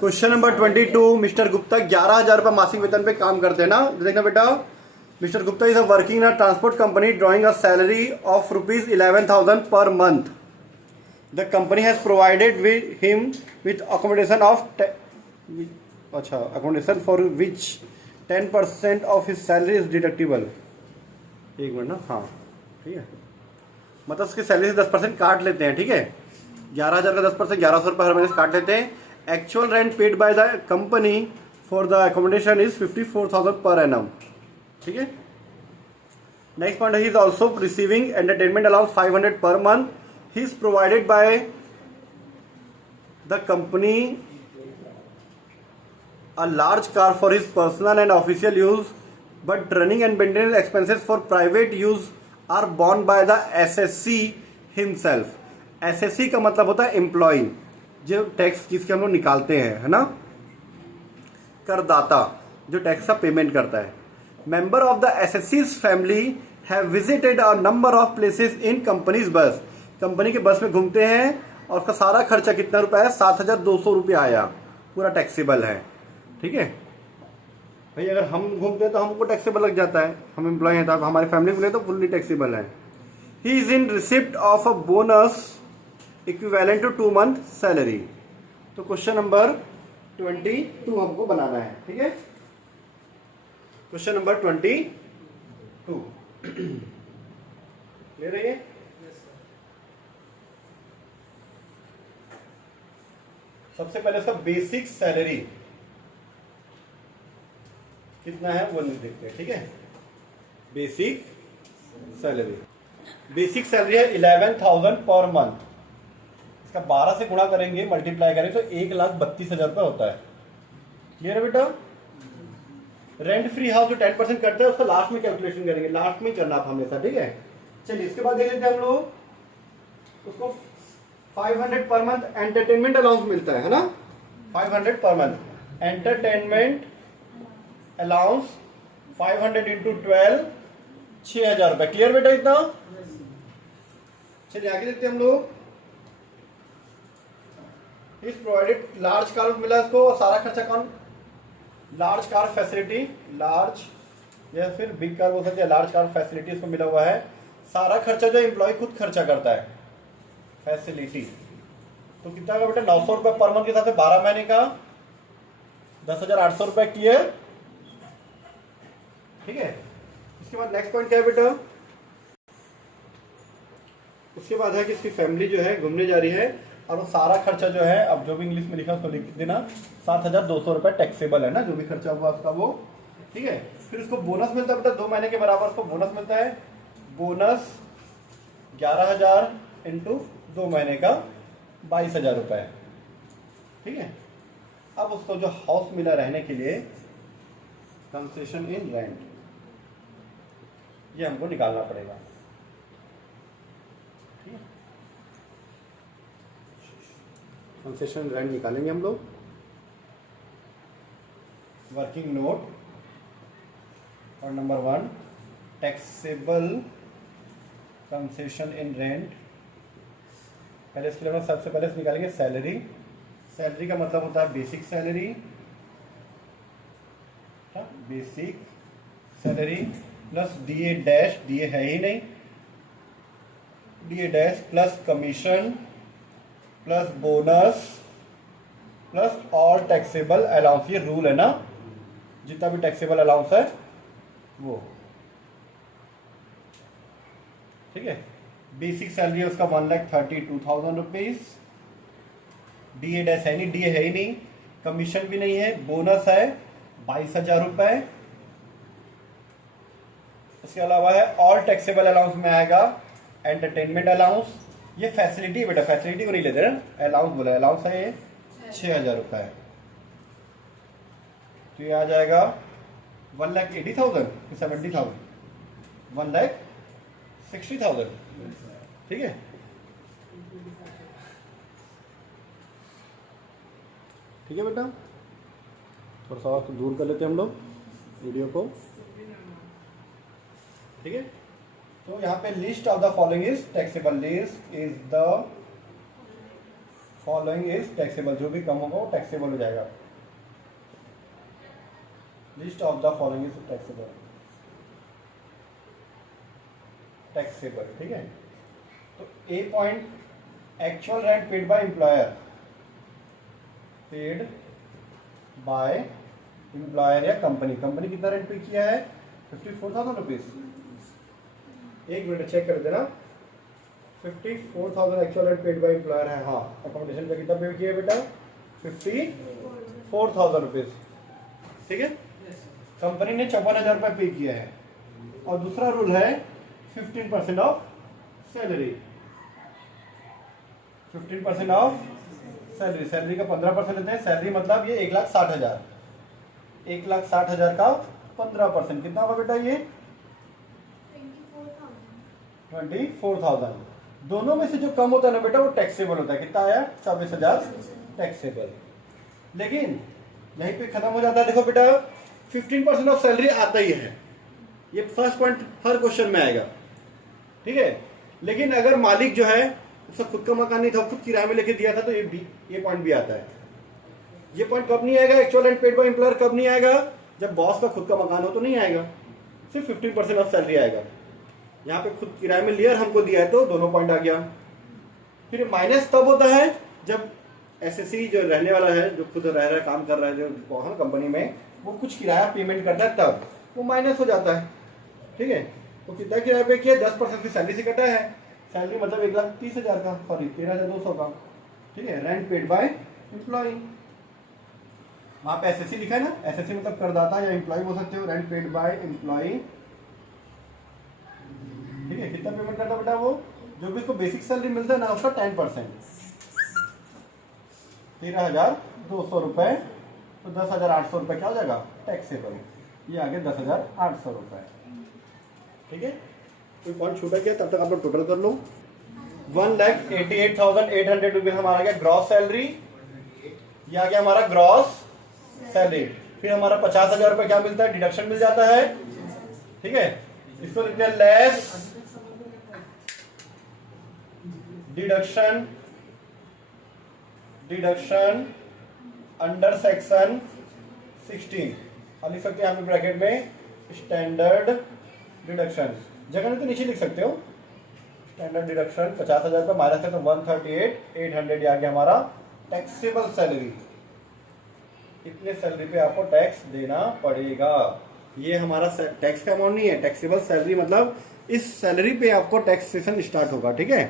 Question number 22। Mister Gupta 11,000 रुपये मासिक वेतन पे काम करते हैं ना। देखना बेटा, mister Gupta is a working in a transport company drawing a salary of ₹11,000 per month. The company has provided with him with accommodation accommodation for which 10% of his salary is deductible. एक मिनट ना, हाँ ठीक है, मतलब उसकी salary से 10% काट लेते हैं। ठीक है, 11,000 का 10% 1,100 रुपये हर महीने से काट लेते हैं। Actual rent paid by the company for the accommodation is 54,000 per annum. ठीक है, next point, he is also receiving entertainment allowance 500 per month. He is provided by the company a large car for his personal and official use, but running and maintenance expenses for private use are borne by the SSC himself. SSC का मतलब होता है employ, जो tax जिसके हम लोग निकालते हैं, है ना, करदाता जो टैक्स का पेमेंट करता है। मेंबर ऑफ द एसएससीज family have visited a number of places in companies bus. Company के बस में घूमते हैं और उसका सारा खर्चा कितना रुपया है, 7,200 रुपया आया, पूरा टैक्सेबल है। ठीक है भाई, अगर हम घूमते हैं तो हमको टैक्सेबल लग जाता है, हम एम्प्लॉय हैं, तो हमारी फैमिली के लिए तो फुल्ली टैक्सेबल है। He is in receipt of a bonus equivalent to 2 month salary. तो क्वेश्चन नंबर 22 हमको बनाना है। ठीक है, क्वेश्चन नंबर 22 ले रही है। सबसे पहले इसका बेसिक सैलरी कितना है वो नहीं देखते हैं। ठीक है, बेसिक सैलरी है 11,000 पर मंथ। इसका 12 से गुणा करेंगे, मल्टीप्लाई करेंगे तो 1,32,000 रुपये होता है। क्लियर है बेटा। रेंट फ्री हाउस जो 10% करते हैं उसका लास्ट में कैलकुलेशन करेंगे, लास्ट में करना आप हमेशा। ठीक है, चलिए इसके बाद देख लेते हैं हम लोग। उसको 500 पर मंथ एंटरटेनमेंट अलाउंस मिलता है ना, 500 per month entertainment allowance 500 into 12, 6,000 रुपये। क्लियर बेटा इतना। चलिए आगे देखते हैं हम लोग। इस प्रोवाइडेड लार्ज कार मिला इसको, और सारा खर्चा कौन, लार्ज कार फैसिलिटी, लार्ज या फिर बिग कार बोल सकते हैं, लार्ज कार फैसिलिटी इसको मिला हुआ है। सारा खर्चा जो एम्प्लॉय खुद खर्चा करता है, फैसिलिटी। तो कितना का बेटा, 900 रुपये पर मंथ के साथ 12 महीने का 10,800 रुपये। क्लियर। ठीक है, इसके बाद नेक्स्ट पॉइंट क्या है बेटा, उसके बाद है कि इसकी फैमिली जो है घूमने जा रही है और वो सारा खर्चा जो है, अब जो भी इंग्लिश में लिखा उसको लिख देना, 7,200 रुपये टैक्सेबल है ना, जो भी खर्चा हुआ उसका वो। ठीक है, फिर उसको बोनस मिलता है बेटा 2 महीने के बराबर उसको बोनस मिलता है। बोनस 11,000 इंटू 2 महीने का 22,000 रुपये। ठीक है, अब उसको जो हाउस मिला रहने के लिए, कंसेशन इन रेंट, ये हमको निकालना पड़ेगा। ठीक है, कंसेशन रेंट निकालेंगे हम लोग। वर्किंग नोट और नंबर 1 टैक्सेबल कंसेशन इन रेंट। पहले इसके लिए सबसे पहले से निकालेंगे सैलरी। सैलरी का मतलब होता है basic salary, basic salary plus DA dash, DA है ही नहीं, DA dash plus commission plus bonus plus all taxable allowance. ये रूल है ना, जितना भी टैक्सेबल अलाउंस है वो। ठीक है, बेसिक सैलरी है उसका 1,32,000 रुपीज। डीए डैश है नहीं, डीए है ही नहीं, कमीशन भी नहीं है, बोनस है 22,000 रुपए। उसके अलावा है ऑल टैक्सेबल अलाउंस में आएगा एंटरटेनमेंट अलाउंस। ये फैसिलिटी बेटा, फैसिलिटी को नहीं लेते ना, अलाउंस बोला, अलाउंस है ये 6,000 रुपए। तो ये आ जाएगा 1,80,000 कि 70,000, 1,60,000। ठीक है, ठीक है बेटा, थोड़ा सा दूर कर लेते हैं हम लोग वीडियो को। ठीक है, तो यहाँ पे list of the following is taxable. List is the following is taxable, जो भी कम होगा वो टैक्सेबल हो जाएगा। List of the following is taxable, taxable, ठीक है। तो A point, actual rent paid by employer, paid by employer या कंपनी, कंपनी कितना रेंट पे किया है 54,000 रुपीज। एक मिनट चेक कर देना, 54,000 actual rent paid by employer है। हाँ, अकोमोडेशन का कितना पे किया है बेटा 54,000 रुपीज, ठीक है। कंपनी ने 54,000 रुपये पे किया है। और दूसरा रूल है 15% of salary, 15% of salary, salary का 15% लेते हैं। सैलरी मतलब ये 1,60,000, 1,60,000 का 15% कितना होगा बेटा ये 24,000। दोनों में से जो कम होता है ना बेटा वो टैक्सेबल होता है। कितना आया 24,000 टैक्सेबल। लेकिन यहीं पे खत्म हो जाता है। देखो बेटा 15% ऑफ सैलरी आता ही है, ये फर्स्ट पॉइंट हर क्वेश्चन में आएगा, ठीक है। लेकिन अगर मालिक जो है उसका खुद का मकान नहीं था, खुद किराए में लेके दिया था, तो ये पॉइंट भी आता है। ये पॉइंट कब नहीं आएगा, actual and paid by employer कब नहीं आएगा, जब बॉस का खुद का मकान हो तो नहीं आएगा, सिर्फ 15% ऑफ सैलरी आएगा। यहाँ पे खुद किराए में लिया और हमको दिया है तो दोनों पॉइंट आ गया। फिर माइनस तब होता है जब एसएससी जो रहने वाला है, जो खुद रह रहा है, काम कर रहा है, जो है कंपनी में, वो कुछ किराया पेमेंट करता है, तब वो माइनस हो जाता है, ठीक है। तो कितना किराया पे किया 10% की सैलरी से कटा है। सैलरी मतलब 1,30,000 का, सॉरी 13,200 का, ठीक है। रेंट पेड बाय एम्प्लॉय, वहाँ पे एसएससी लिखा है ना, एसएससी मतलब करदाता या एम्प्लॉय बोल सकते हो। रेंट पेड बाय एम्प्लॉय, ठीक है। कितना पेमेंट करता बेटा वो, जो भी उसको बेसिक सैलरी मिलता है ना उसका 10%, 13,200 रुपये, तो 10,800 रुपये क्या हो जाएगा टैक्सेबल। ये आ गया 10,800 रुपये, ठीक है। कोई पॉइंट छूटा क्या, तब तक आप लोग टोटल कर लो। 1,88,800 रुपीज हमारा गया ग्रॉस सैलरी, ये आ गया हमारा ग्रॉस सैलरी। फिर हमारा 50,000 रुपये क्या मिलता है, डिडक्शन मिल जाता है, ठीक है। इसको लिखते हैं less deduction, deduction under section 16, और लिख सकते हैं यहाँ पे ब्रैकेट में स्टैंडर्ड डिडक्शन, जगह नहीं तो नीचे लिख सकते हो। स्टैंडर्ड डिडक्शन 50,000 रुपये माइनस है तो 138,800 ये आ गया हमारा टैक्सेबल सैलरी। इतने सैलरी पे आपको टैक्स देना पड़ेगा। ये हमारा टैक्स का अमाउंट नहीं है, टैक्सेबल सैलरी मतलब इस सैलरी पे आपको टैक्सेशन स्टार्ट होगा, ठीक है।